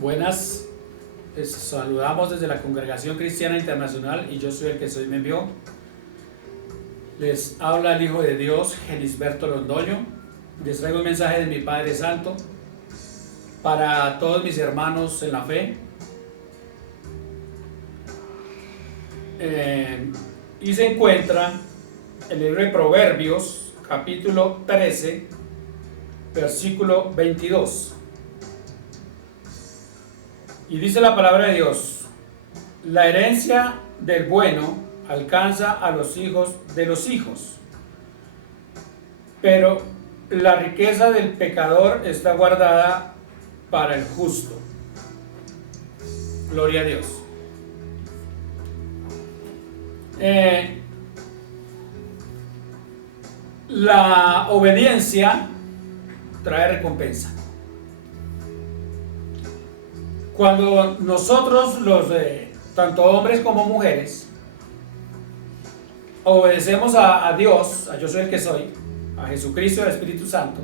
Buenas, les saludamos desde la Congregación Cristiana Internacional y yo soy el que soy me envió. Les habla el Hijo de Dios, Genisberto Londoño. Les traigo un mensaje de mi Padre Santo para todos mis hermanos en la fe. Y se encuentra en el libro de Proverbios, capítulo 13, versículo 22. Y dice la palabra de Dios: la herencia del bueno alcanza a los hijos de los hijos, pero la riqueza del pecador está guardada para el justo. Gloria a Dios. La obediencia trae recompensa. Cuando nosotros, tanto hombres como mujeres, obedecemos a Dios, a yo soy el que soy, a Jesucristo y al Espíritu Santo,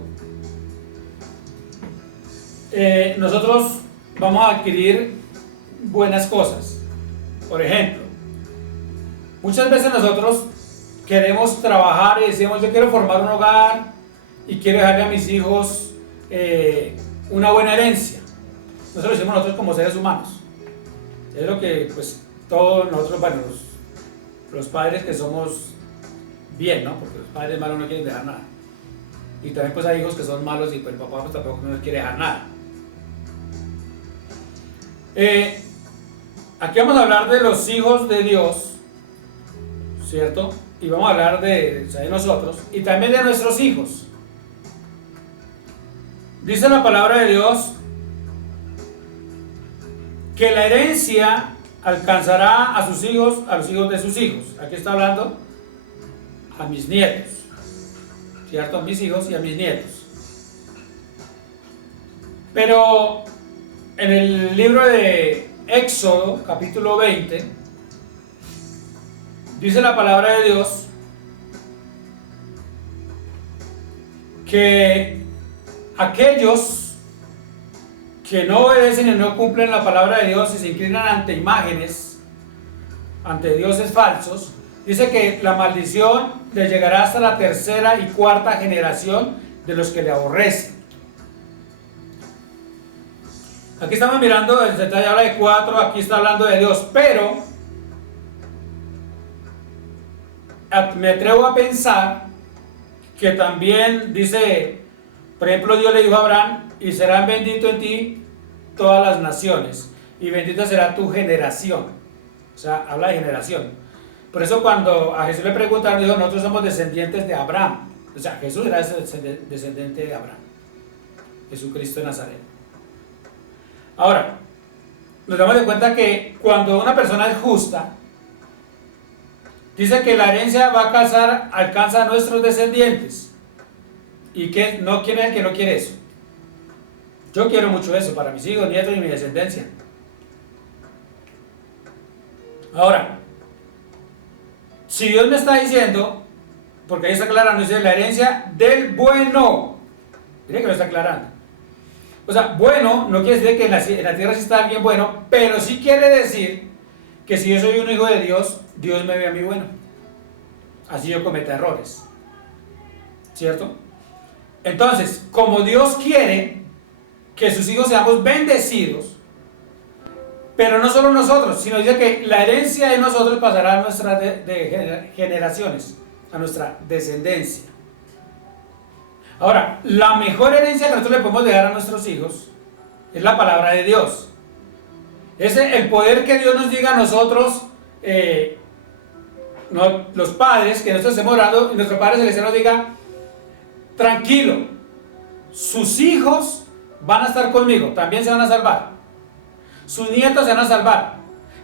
nosotros vamos a adquirir buenas cosas. Por ejemplo, muchas veces nosotros queremos trabajar y decimos: yo quiero formar un hogar y quiero dejarle a mis hijos una buena herencia. Nosotros lo decimos nosotros como seres humanos. Es lo que pues todos nosotros, bueno, los padres que somos bien, ¿no? Porque los padres malos no quieren dejar nada. Y también pues hay hijos que son malos y pues el papá pues tampoco no les quiere dejar nada. Aquí vamos a hablar de los hijos de Dios, ¿cierto? Y vamos a hablar de nosotros y también de nuestros hijos. Dice la palabra de Dios que la herencia alcanzará a sus hijos, a los hijos de sus hijos. Aquí está hablando a mis nietos, ¿cierto? A mis hijos y a mis nietos. Pero en el libro de Éxodo, capítulo 20, dice la palabra de Dios que aquellos que no obedecen y no cumplen la palabra de Dios y se inclinan ante imágenes, ante dioses falsos, dice que la maldición les llegará hasta la tercera y cuarta generación de los que le aborrecen. Aquí estamos mirando, el detalle habla de 4, aquí está hablando de Dios, pero me atrevo a pensar que también dice, por ejemplo, Dios le dijo a Abraham: y serán benditos en ti todas las naciones, y bendita será tu generación. O sea, habla de generación. Por eso cuando a Jesús le preguntaron, dijo: nosotros somos descendientes de Abraham. O sea, Jesús era descendiente de Abraham, Jesucristo de Nazaret. Ahora, nos damos de cuenta que cuando una persona es justa, dice que la herencia va a alcanza a nuestros descendientes. ¿Y que no, quién es el que no quiere eso? Yo quiero mucho eso para mis hijos, nietos y mi descendencia. Ahora, si Dios me está diciendo, porque ahí está aclarando, dice la herencia del bueno. Mire que lo está aclarando. O sea, bueno no quiere decir que en la tierra sí está alguien bueno, pero sí quiere decir que si yo soy un hijo de Dios, Dios me ve a mí bueno. Así yo cometa errores. ¿Cierto? Entonces, como Dios quiere que sus hijos seamos bendecidos, pero no solo nosotros, sino dice que la herencia de nosotros pasará a nuestras generaciones, a nuestra descendencia. Ahora, la mejor herencia que nosotros le podemos dejar a nuestros hijos es la palabra de Dios. Es el poder que Dios nos diga a nosotros, los padres, que nosotros estemos orando y nuestro Padre Celestial nos diga: tranquilo, sus hijos van a estar conmigo, también se van a salvar. Sus nietos se van a salvar.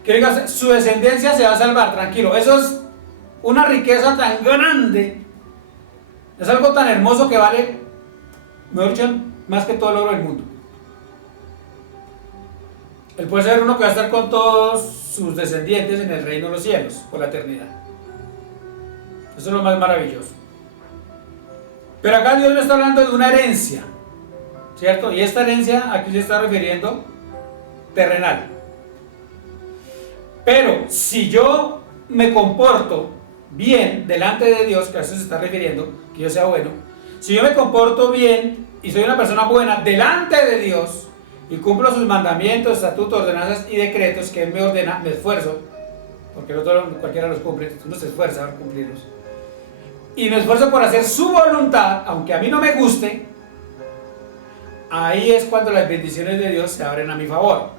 Que diga, su descendencia se va a salvar, tranquilo. Eso es una riqueza tan grande. Es algo tan hermoso que vale, mejor dicho, más que todo el oro del mundo. Él puede ser uno que va a estar con todos sus descendientes en el reino de los cielos por la eternidad. Eso es lo más maravilloso. Pero acá Dios me está hablando de una herencia, ¿cierto? Y esta herencia aquí se está refiriendo terrenal. Pero si yo me comporto bien delante de Dios, que a eso se está refiriendo, que yo sea bueno, si yo me comporto bien y soy una persona buena delante de Dios y cumplo sus mandamientos, estatutos, ordenanzas y decretos que Él me ordena, me esfuerzo, porque no todo, cualquiera los cumple, uno se esfuerza por cumplirlos, y me esfuerzo por hacer su voluntad, aunque a mí no me guste, ahí es cuando las bendiciones de Dios se abren a mi favor.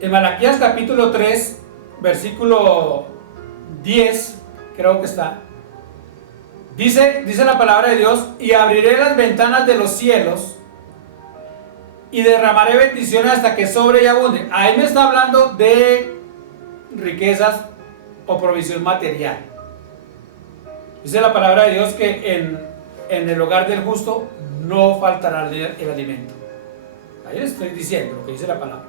En Malaquías capítulo 3, versículo 10, creo que está, dice la palabra de Dios: y abriré las ventanas de los cielos y derramaré bendiciones hasta que sobre y abunde. Ahí me está hablando de riquezas o provisión material. Dice la palabra de Dios que en el hogar del justo no faltará el alimento. Ahí le estoy diciendo lo que dice la palabra.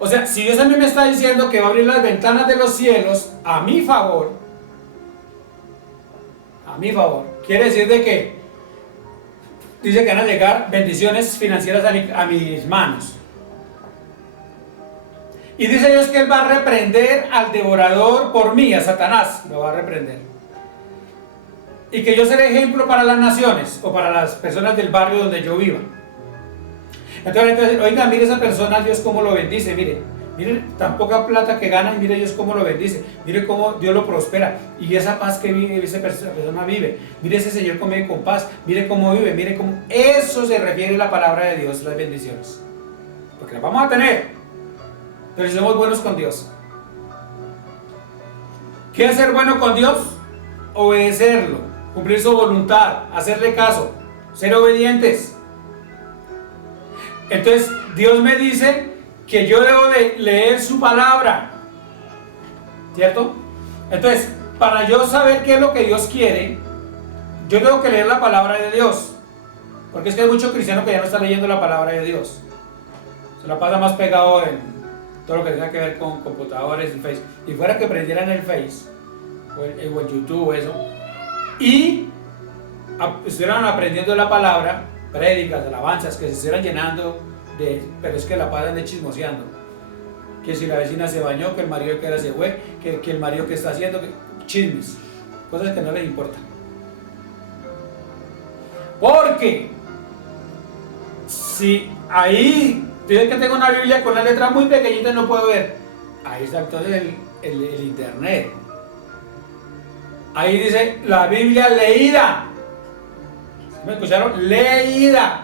O sea, si Dios a mí me está diciendo que va a abrir las ventanas de los cielos a mi favor, quiere decir de que dice que van a llegar bendiciones financieras a mis manos. Y dice Dios que Él va a reprender al devorador por mí, a Satanás, lo va a reprender. Y que yo seré ejemplo para las naciones o para las personas del barrio donde yo viva. Entonces, oiga, mire esa persona, Dios cómo lo bendice, mire tan poca plata que gana y mire Dios cómo lo bendice, mire cómo Dios lo prospera y esa paz que vive, esa persona vive, mire ese Señor come con paz, mire cómo vive, mire cómo, eso se refiere a la palabra de Dios, las bendiciones, porque las vamos a tener, pero si somos buenos con Dios. ¿Qué es ser bueno con Dios? Obedecerlo, cumplir su voluntad, hacerle caso, ser obedientes. Entonces Dios me dice que yo debo de leer su palabra, ¿cierto? Entonces, para yo saber qué es lo que Dios quiere, yo tengo que leer la palabra de Dios, porque es que hay muchos cristianos que ya no están leyendo la palabra de Dios, se la pasa más pegado en todo lo que tenga que ver con computadores y Face, y fuera que prendieran el Face o el YouTube, eso, y estuvieran aprendiendo la palabra, prédicas, alabanzas, que se estuvieran llenando pero es que la pasan de chismoseando, que si la vecina se bañó, que el marido que era se fue, que el marido que está haciendo, chismes, cosas que no les importan. Porque si ahí, fíjate que tengo una Biblia con una letra muy pequeñita y no puedo ver, ahí está entonces el internet, ahí dice la Biblia leída, ¿me escucharon? Leída.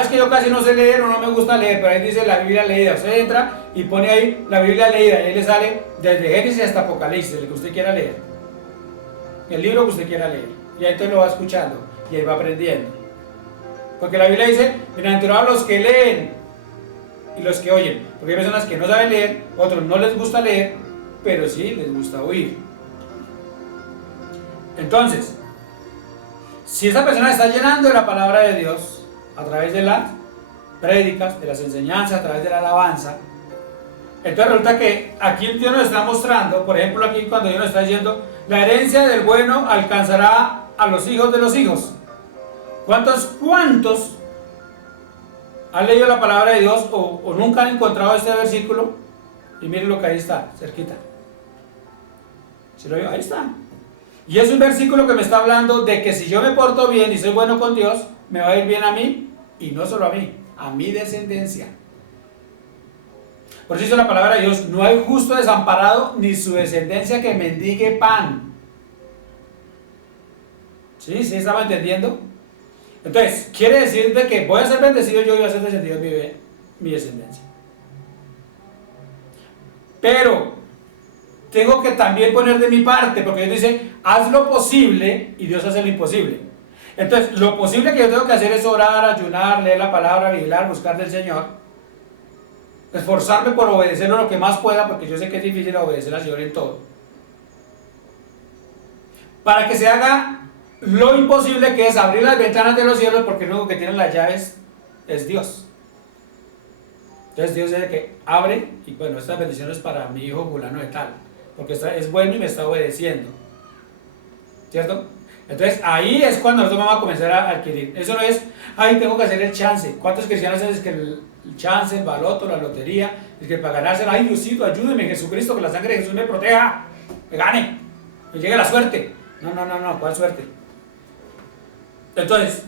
Es que yo casi no sé leer o no me gusta leer, pero ahí dice la Biblia leída. Usted entra y pone ahí la Biblia leída y ahí le sale desde Génesis hasta Apocalipsis, el que usted quiera leer, el libro que usted quiera leer, y ahí entonces lo va escuchando y ahí va aprendiendo, porque la Biblia dice: bienaventurados los que leen y los que oyen, porque hay personas que no saben leer, otros no les gusta leer, pero sí les gusta oír. Entonces, si esa persona está llenando de la palabra de Dios a través de las prédicas, de las enseñanzas, a través de la alabanza, entonces resulta que aquí Dios nos está mostrando, por ejemplo aquí cuando Dios nos está diciendo: la herencia del bueno alcanzará a los hijos de los hijos. ¿Cuántos han leído la palabra de Dios o nunca han encontrado este versículo? Y miren lo que ahí está, cerquita. ¿Sí lo veo? Ahí está. Y es un versículo que me está hablando de que si yo me porto bien y soy bueno con Dios, me va a ir bien a mí, y no solo a mi descendencia. Por eso dice la palabra de Dios: no hay justo desamparado, ni su descendencia que mendigue pan. ¿Sí? ¿Sí estaba entendiendo? Entonces, quiere decir de que voy a ser bendecido yo y voy a ser descendido mi descendencia. Pero tengo que también poner de mi parte, porque Dios dice: haz lo posible, y Dios hace lo imposible. Entonces, lo posible que yo tengo que hacer es orar, ayunar, leer la palabra, vigilar, buscar del Señor, esforzarme por obedecerlo lo que más pueda, porque yo sé que es difícil obedecer al Señor en todo, para que se haga lo imposible, que es abrir las ventanas de los cielos, porque el único que tiene las llaves es Dios. Entonces Dios es el que abre, y bueno, esta bendición es para mi hijo fulano de tal, porque es bueno y me está obedeciendo, ¿cierto? Entonces ahí es cuando nosotros vamos a comenzar a adquirir. Eso no es, ay, tengo que hacer el chance. ¿Cuántos cristianos hacen que el chance, el baloto, la lotería, es que para ganársela, ay Diosito, ayúdeme, Jesucristo, que la sangre de Jesús me proteja, me gane, me llegue la suerte? No, ¿cuál suerte? Entonces,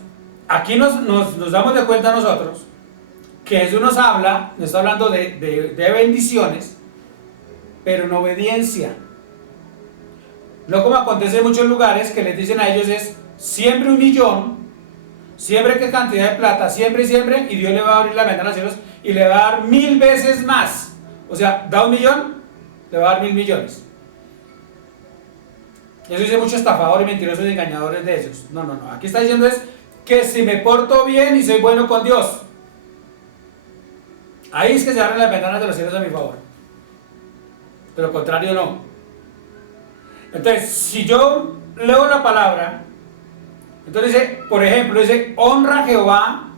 aquí nos damos de cuenta nosotros que Jesús nos habla, nos está hablando de bendiciones, pero en obediencia. No como acontece en muchos lugares que les dicen a ellos es, siembre 1.000.000, siembre qué cantidad de plata, siembre, y Dios le va a abrir la ventana a los cielos y le va a dar 1.000 veces más. O sea, da 1.000.000, le va a dar 1.000 millones. Eso dice muchos estafadores, mentirosos y engañadores de esos. No, aquí está diciendo es que si me porto bien y soy bueno con Dios, ahí es que se abren las ventanas de los cielos a mi favor. Pero lo contrario no. Entonces, si yo leo la palabra, entonces dice, por ejemplo, dice, honra a Jehová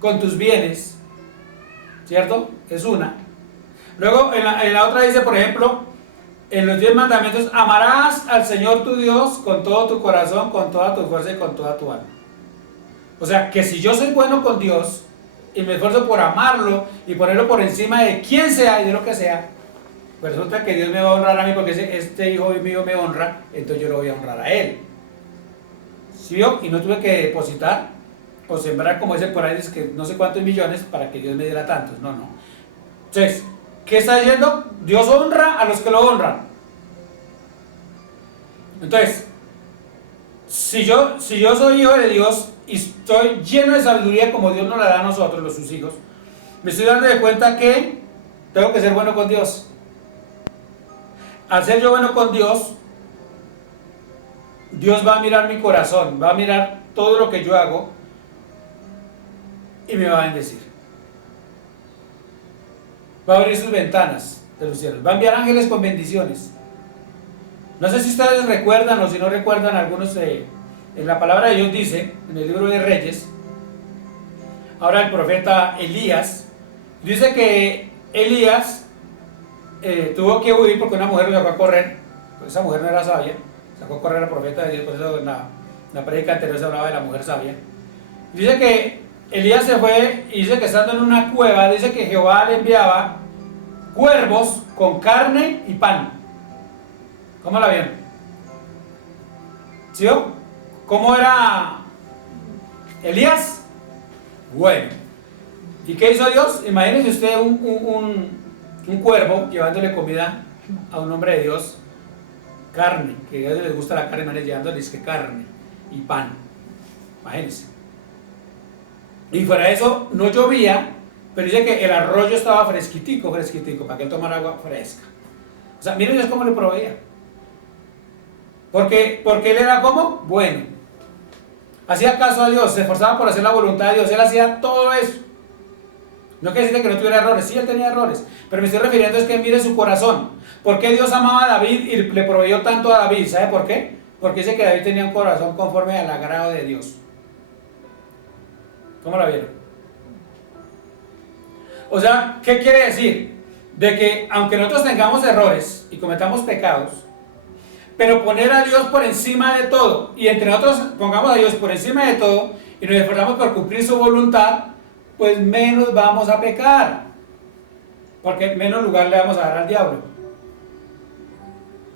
con tus bienes, ¿cierto? Es una. Luego, en la otra dice, por ejemplo, en los 10 mandamientos, amarás al Señor tu Dios con todo tu corazón, con toda tu fuerza y con toda tu alma. O sea, que si yo soy bueno con Dios y me esfuerzo por amarlo y ponerlo por encima de quien sea y de lo que sea, pues resulta que Dios me va a honrar a mí porque este hijo mío me honra, entonces yo lo voy a honrar a él. ¿Sí vio? Y no tuve que depositar o sembrar, como dice por ahí, es que no sé cuántos millones para que Dios me diera tantos. No. Entonces, ¿qué está diciendo? Dios honra a los que lo honran. Entonces, si yo soy hijo de Dios y estoy lleno de sabiduría como Dios nos la da a nosotros, los sus hijos, me estoy dando de cuenta que tengo que ser bueno con Dios. Al ser yo bueno con Dios, Dios va a mirar mi corazón, va a mirar todo lo que yo hago y me va a bendecir. Va a abrir sus ventanas de los cielos, va a enviar ángeles con bendiciones. No sé si ustedes recuerdan o si no recuerdan, algunos en la palabra de Dios dice, en el libro de Reyes, ahora el profeta Elías, dice que Elías tuvo que huir porque una mujer lo sacó a correr, pues esa mujer no era sabia, sacó a correr al profeta de Dios, por eso en la prédica anterior se hablaba de la mujer sabia. Dice que Elías se fue y dice que estando en una cueva, dice que Jehová le enviaba cuervos con carne y pan. ¿Cómo la vieron? ¿Sí? ¿Cómo era Elías? Bueno. ¿Y qué hizo Dios? Imagínense usted un cuervo llevándole comida a un hombre de Dios, carne, que a ellos les gusta la carne, llevándoles que carne y pan. Imagínense. Y fuera de eso, no llovía, pero dice que el arroyo estaba fresquitico, para que él tomara agua fresca. O sea, miren Dios cómo le proveía. Porque él era como bueno. Hacía caso a Dios, se esforzaba por hacer la voluntad de Dios, él hacía todo eso. No quiere decir que no tuviera errores, sí él tenía errores, pero me estoy refiriendo es que mire su corazón. ¿Por qué Dios amaba a David y le proveyó tanto a David? ¿Sabe por qué? Porque dice que David tenía un corazón conforme al agrado de Dios. ¿Cómo la vieron? O sea, ¿qué quiere decir? De que aunque nosotros tengamos errores y cometamos pecados, pero poner a Dios por encima de todo, y entre nosotros pongamos a Dios por encima de todo, y nos esforzamos por cumplir su voluntad, pues menos vamos a pecar, porque menos lugar le vamos a dar al diablo.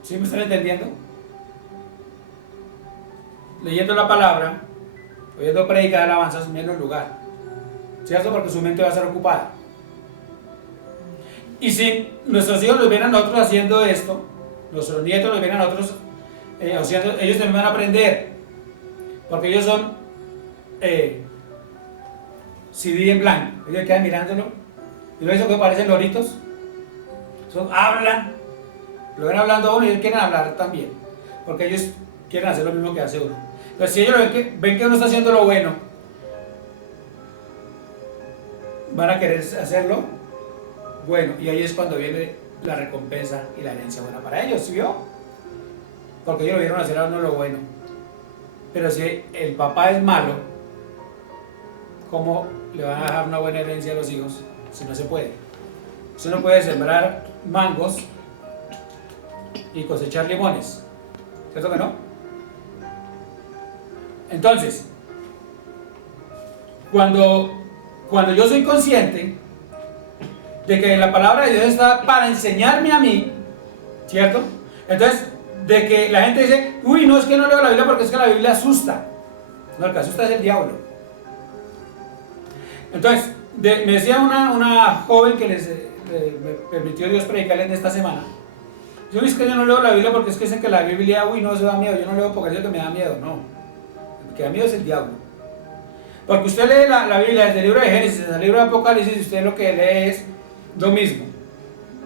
¿Sí me están entendiendo? Leyendo la palabra, oyendo prédica de alabanzas, menos lugar, ¿cierto? Porque su mente va a ser ocupada. Y si nuestros hijos nos ven a nosotros haciendo esto, nuestros nietos nos ven a nosotros haciendo, ellos también van a aprender, porque ellos son CD en blanco. Ellos quedan mirándolo y lo que parecen loritos, hablan, lo ven hablando a uno y ellos quieren hablar también, porque ellos quieren hacer lo mismo que hace uno. Pero si ellos ven que uno está haciendo lo bueno, van a querer hacerlo bueno, y ahí es cuando viene la recompensa y la herencia buena para ellos, ¿sí vio? Porque ellos lo vieron hacer a uno lo bueno. Pero si el papá es malo, ¿cómo le van a dejar una buena herencia a los hijos? Si no se puede. Usted no puede sembrar mangos y cosechar limones, ¿cierto que no? Entonces, cuando yo soy consciente de que la palabra de Dios está para enseñarme a mí, ¿cierto? Entonces, de que la gente dice, uy, no, es que no leo la Biblia porque es que la Biblia asusta. No, el que asusta es el diablo. Entonces, me decía una joven que me permitió Dios predicarle en esta semana. Yo es que yo no leo la Biblia porque es que dicen que la Biblia, uy, no, eso da miedo. Yo no leo porque es que me da miedo. No, el que da miedo es el diablo. Porque usted lee la Biblia desde el libro de Génesis hasta el libro de Apocalipsis y usted lo que lee es lo mismo.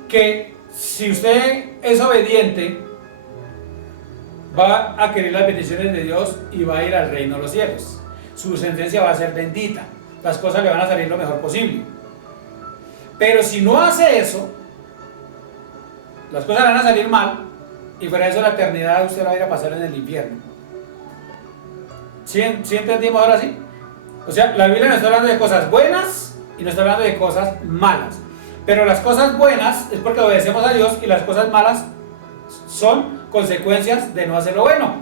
Que si usted es obediente, va a querer las bendiciones de Dios y va a ir al reino de los cielos. Su sentencia va a ser bendita. Las cosas le van a salir lo mejor posible. Pero si no hace eso, las cosas le van a salir mal y fuera de eso la eternidad usted va a ir a pasar en el infierno. ¿Sí entendimos ahora sí? O sea, la Biblia nos está hablando de cosas buenas y nos está hablando de cosas malas. Pero las cosas buenas es porque obedecemos a Dios y las cosas malas son consecuencias de no hacer lo bueno.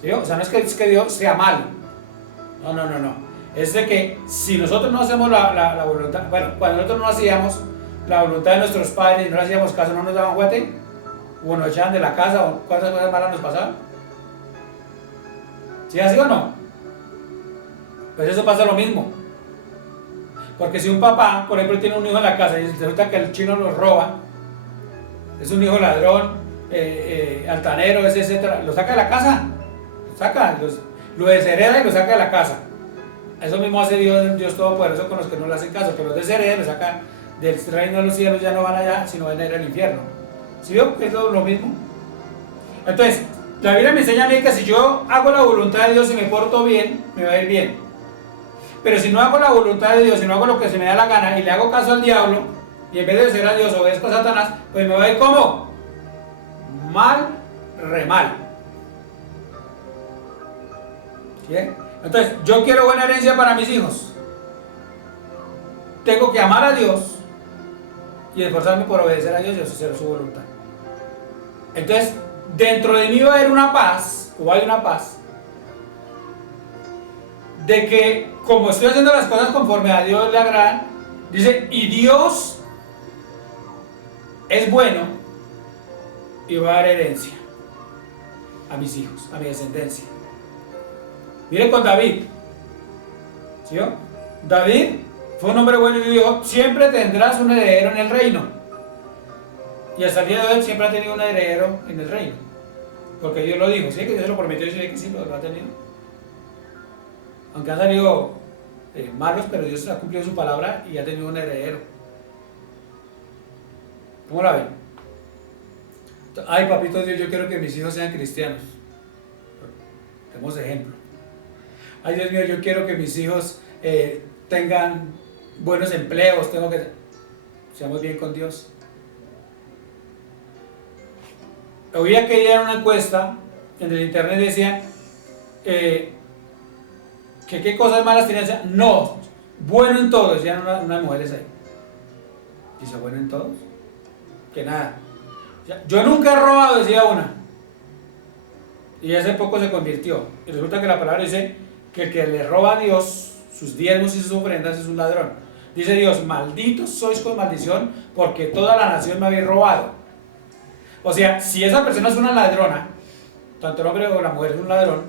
¿Sí? O sea, no es que Dios sea malo. No. Es de que si nosotros no hacemos la voluntad, bueno, cuando nosotros no hacíamos la voluntad de nuestros padres y no le hacíamos caso, no nos daban juguete, o nos echaban de la casa, o cuántas cosas malas nos pasaban. ¿Sí así o no? Pues eso pasa lo mismo. Porque si un papá, por ejemplo, tiene un hijo en la casa y resulta que el chino lo roba, es un hijo ladrón, altanero, etcétera, lo saca de la casa, lo deshereda y lo saca de la casa. Eso mismo hace Dios Todopoderoso con los que no le hacen caso, que los deshereda y lo sacan del reino de los cielos, ya no van allá, sino van a ir al infierno. ¿Sí vio? Es lo mismo. Entonces, la Biblia me enseña a mí que si yo hago la voluntad de Dios y me porto bien, me va a ir bien. Pero si no hago la voluntad de Dios, si no hago lo que se me da la gana y le hago caso al diablo, y en vez de ser a Dios obedezco a Satanás, pues me va a ir ¿cómo? Mal, re mal. ¿Sí? Entonces, yo quiero buena herencia para mis hijos. Tengo que amar a Dios y esforzarme por obedecer a Dios y hacer su voluntad. Entonces, dentro de mí va a haber una paz, o hay una paz, de que como estoy haciendo las cosas conforme a Dios le agradan, dice, y Dios es bueno y va a dar herencia a mis hijos, a mi descendencia. Miren con David, ¿sí? David fue un hombre bueno y dijo, siempre tendrás un heredero en el reino. Y hasta el día de hoy siempre ha tenido un heredero en el reino. Porque Dios lo dijo, ¿sí? Que Dios se lo prometió y sí que sí, lo ha tenido. Aunque han salido malos, pero Dios ha cumplido su palabra y ha tenido un heredero. ¿Cómo la ven? Ay, papito Dios, yo quiero que mis hijos sean cristianos. Tenemos ejemplo. Ay, Dios mío, yo quiero que mis hijos tengan buenos empleos, tengo que... Seamos bien con Dios. Oía que dieron una encuesta en el internet, decían que qué cosas malas tenían. No, bueno en todo, decían unas mujeres ahí. Dice, bueno en todos. Que nada. Yo nunca he robado, decía una. Y hace poco se convirtió. Y resulta que la palabra dice que el que le roba a Dios sus diezmos y sus ofrendas es un ladrón. Dice Dios, malditos sois con maldición porque toda la nación me habéis robado. O sea, si esa persona es una ladrona, tanto el hombre o la mujer es un ladrón,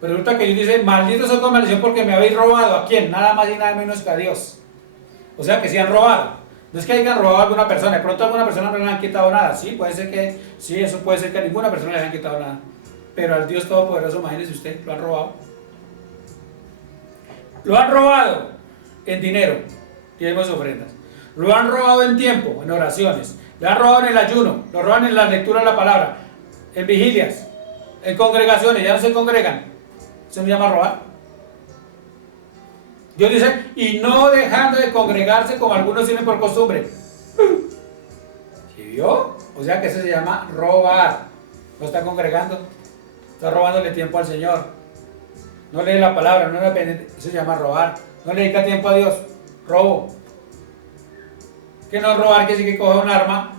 pero resulta que Dios dice, malditos sois con maldición porque me habéis robado. ¿A quién? Nada más y nada menos que a Dios. O sea que sí han robado. No es que hayan robado a alguna persona, de pronto a alguna persona no le han quitado nada. Sí, puede ser que, sí, eso puede ser que a ninguna persona le hayan quitado nada. Pero al Dios Todopoderoso, imagínese usted, lo han robado. Lo han robado en dinero, diezmos y ofrendas. Lo han robado en tiempo, en oraciones. Lo han robado en el ayuno, lo roban en la lectura de la palabra, en vigilias, en congregaciones, ya no se congregan. ¿Se me llama robar? Dios dice, y no dejando de congregarse como algunos tienen por costumbre. ¿Sí vio? O sea que eso se llama robar. No está congregando, está robándole tiempo al Señor. No lee la palabra, no es pendiente. Eso se llama robar. No le dedica tiempo a Dios. Robo. Que no robar, que sí que coja un arma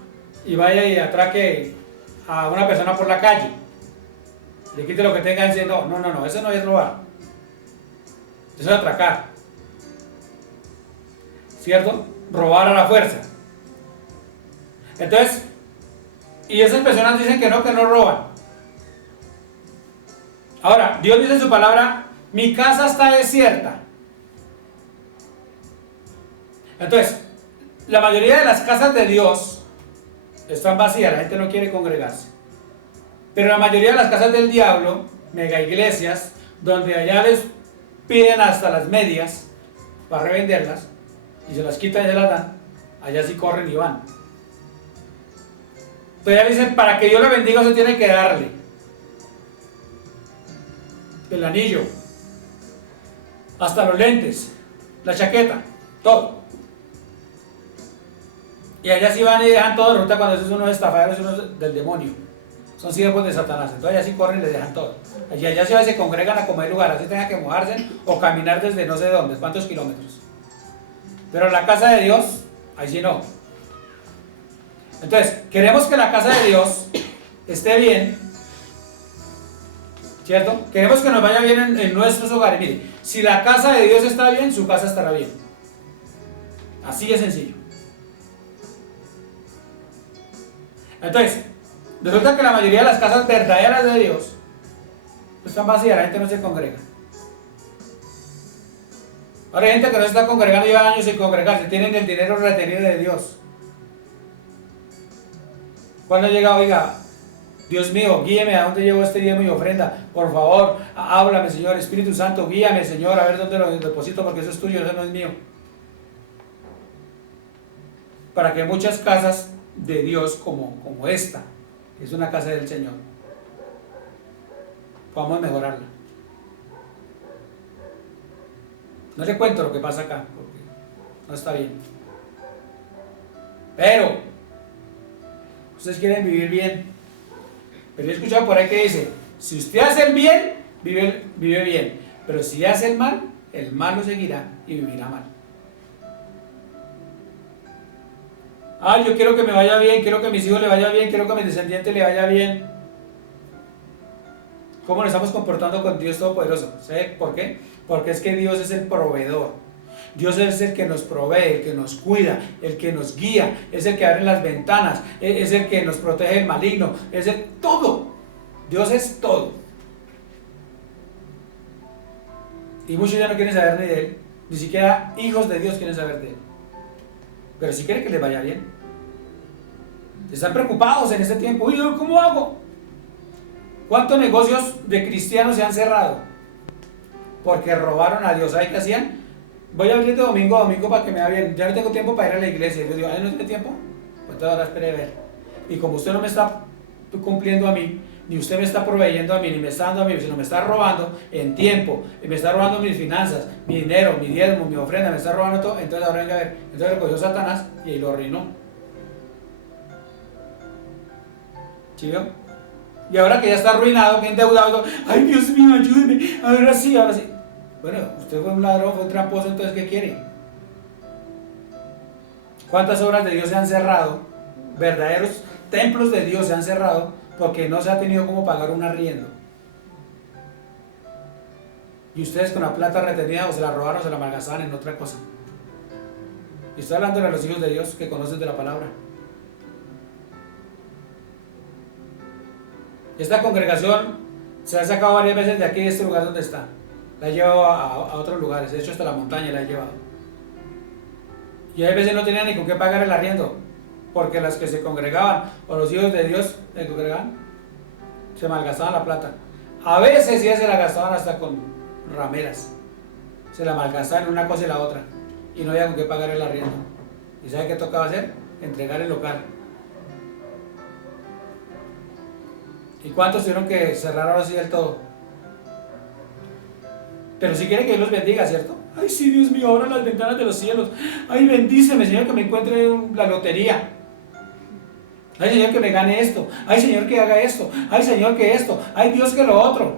y vaya y atraque a una persona por la calle. le quite lo que tenga en sí. No, no, no, no, eso no es robar. Eso es atracar. ¿Cierto? Robar a la fuerza. Entonces, y esas personas dicen que no roban. Ahora, Dios dice en su palabra, mi casa está desierta. Entonces, la mayoría de las casas de Dios están vacías, la gente no quiere congregarse. Pero la mayoría de las casas del diablo, mega iglesias, donde allá les piden hasta las medias para revenderlas, y se las quitan y se las dan, allá sí corren y van. Entonces ya dicen, para que Dios le bendiga, se tiene que darle el anillo, hasta los lentes, la chaqueta, todo. Y allá sí van y dejan todo de ruta cuando esos son unos estafadores, unos del demonio. Son siervos de Satanás. Entonces allá sí corren y les dejan todo. Allá sí se congregan a comer lugar, así tengan que mojarse o caminar desde no sé dónde, cuántos kilómetros. Pero en la casa de Dios, ahí sí no. Entonces, queremos que la casa de Dios esté bien, ¿cierto? Queremos que nos vaya bien en nuestros hogares. Mire, si la casa de Dios está bien, su casa estará bien. Así de sencillo. Entonces, resulta que la mayoría de las casas verdaderas de Dios están vacías, la gente no se congrega. Ahora hay gente que no se está congregando, lleva años sin congregarse, tienen el dinero retenido de Dios. Cuando llega, oiga, Dios mío, guíeme a dónde llevo este diezmo y ofrenda, por favor, háblame, Señor, Espíritu Santo, guíame, Señor, a ver dónde lo deposito, porque eso es tuyo, eso no es mío. Para que muchas casas de Dios como esta, que es una casa del Señor, podamos mejorarla. No le cuento lo que pasa acá, porque no está bien. Pero ustedes quieren vivir bien. Pero yo he escuchado por ahí que dice, si usted hace el bien, vive bien. Pero si hace el mal lo seguirá y vivirá mal. Yo quiero que me vaya bien, quiero que a mis hijos le vaya bien, quiero que a mis descendientes le vaya bien. ¿Cómo nos estamos comportando con Dios Todopoderoso? ¿Sabe por qué? Porque es que Dios es el proveedor. Dios es el que nos provee, el que nos cuida, el que nos guía, es el que abre las ventanas, es el que nos protege del maligno, es el todo. Dios es todo. Y muchos ya no quieren saber ni de Él, ni siquiera hijos de Dios quieren saber de Él. Pero si quieren que les vaya bien. Están preocupados en este tiempo. Uy, ¿cómo hago? ¿Cuántos negocios de cristianos se han cerrado? Porque robaron a Dios. ¿Saben qué hacían? Voy a abrir de domingo a domingo para que me vaya bien. Ya no tengo tiempo para ir a la iglesia. Y yo digo, ¿no tiene tiempo? Pues entonces ahora espere a ver. Y como usted no me está cumpliendo a mí, ni usted me está proveyendo a mí, ni me está dando a mí, sino me está robando en tiempo, y me está robando mis finanzas, mi dinero, mi diezmo, mi ofrenda, me está robando todo, entonces ahora venga a ver. Entonces lo cogió Satanás y ahí lo arruinó. ¿Sí vio? Y ahora que ya está arruinado, que endeudado, ay Dios mío, ayúdeme, ahora sí, ahora sí. Bueno, usted fue un ladrón, fue un tramposo, entonces ¿qué quiere? ¿Cuántas obras de Dios se han cerrado? Verdaderos templos de Dios se han cerrado porque no se ha tenido cómo pagar un arriendo. Y ustedes con la plata retenida o se la robaron o se la malgastaban en otra cosa. Y estoy hablando de los hijos de Dios que conocen de la palabra. Esta congregación se ha sacado varias veces de aquí, de este lugar donde está. La he llevado a otros lugares, de hecho hasta la montaña la he llevado. Y hay veces no tenían ni con qué pagar el arriendo, porque las que se congregaban, o los hijos de Dios se congregaban, se malgastaban la plata. A veces ya se la gastaban hasta con rameras. Se la malgastaban en una cosa y la otra. Y no había con qué pagar el arriendo. ¿Y sabe qué tocaba hacer? Entregar el local. ¿Y cuántos tuvieron que cerrar ahora sí del todo? Pero si quiere que Dios los bendiga, ¿cierto? Ay, sí, Dios mío, abra las ventanas de los cielos. Ay, bendíceme, Señor, que me encuentre la lotería. Ay, Señor, que me gane esto. Ay, Señor, que haga esto. Ay, Señor, que esto. Ay, Dios, que lo otro.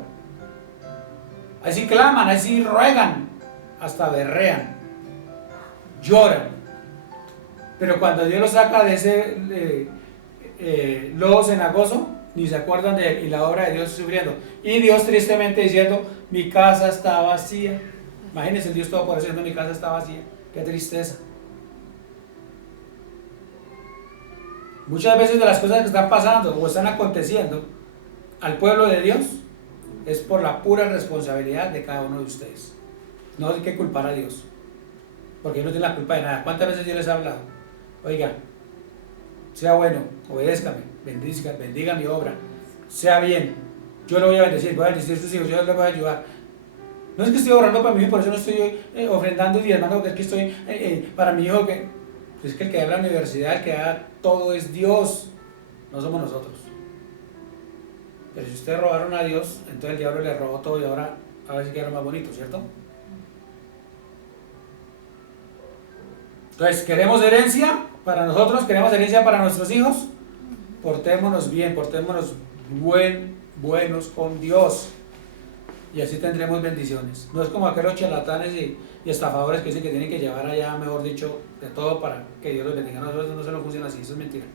Ahí sí claman, ahí sí ruegan. Hasta berrean. Lloran. Pero cuando Dios los saca de ese lodo cenagoso, ni se acuerdan de él, y la obra de Dios sufriendo. Y Dios tristemente diciendo, mi casa está vacía. Imagínense el Dios Todopoderoso diciendo, mi casa está vacía. Qué tristeza. Muchas veces de las cosas que están pasando o están aconteciendo al pueblo de Dios es por la pura responsabilidad de cada uno de ustedes. No hay que culpar a Dios, porque Él no tiene la culpa de nada. ¿Cuántas veces yo les he hablado? Oiga, sea bueno, obedézcame, bendiga mi obra, sea bien, yo lo voy a bendecir a sus hijos, yo les voy a ayudar. No es que estoy orando para mi hijo, por eso no estoy ofrendando y diezmando, porque es que estoy para mi hijo, que es que el que da la universidad, el que da todo es Dios, no somos nosotros. Pero si ustedes robaron a Dios, entonces el diablo le robó todo y ahora sí queda más bonito, ¿cierto? Entonces, ¿queremos herencia para nosotros? ¿Queremos herencia para nuestros hijos? Portémonos bien, portémonos buenos con Dios. Y así tendremos bendiciones. No es como aquellos charlatanes y estafadores que dicen que tienen que llevar allá, mejor dicho, de todo para que Dios los bendiga. No, eso no se lo funciona así, eso es mentira.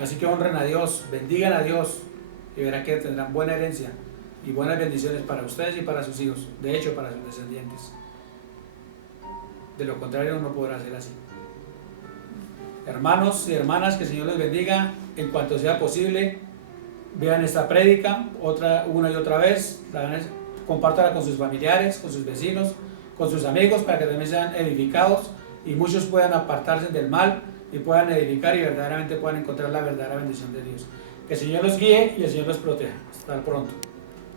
Así que honren a Dios, bendigan a Dios y verán que tendrán buena herencia y buenas bendiciones para ustedes y para sus hijos, de hecho para sus descendientes. De lo contrario no podrá ser así. Hermanos y hermanas, que el Señor les bendiga en cuanto sea posible. Vean esta prédica una y otra vez, compártala con sus familiares, con sus vecinos, con sus amigos, para que también sean edificados y muchos puedan apartarse del mal y puedan edificar y verdaderamente puedan encontrar la verdadera bendición de Dios. Que el Señor los guíe y el Señor los proteja. Hasta pronto.